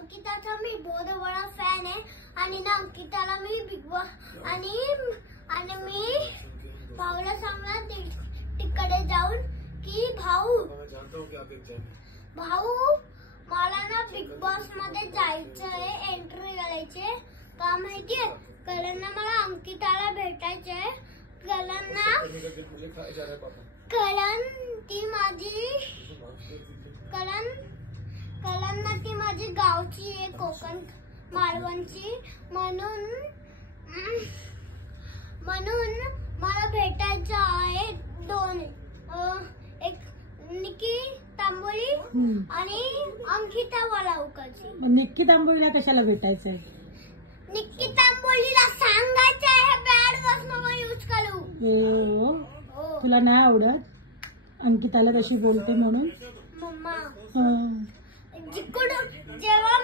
अंकिताचा मी बहुत बड़ा फॅन आहे आणि ना अंकिताला मी बिग बॉस आणि मी भाऊला सांगणार तिकडे जाऊन की भाऊ मला ना बिग बॉस मध्ये जायचंय, एंट्री करायचे का माहितीये, कारण ना मला अंकिताला भेटायचंय, कारण ती माझी गावची आहे, कोकण मालवणची, म्हणून मला भेटायचं आहे दोन, एक निकी तांबोळी आणि अंकिता वलावकाची. निक्की तांबोळीला कशाला भेटायचंय? निक्की तांबोळीला सांगायचं आहे बॅड वर्ड नको यूज करू. तुला नाही आवडत अंकिताला कशी बोलते म्हणून? मम्मा जेव्हा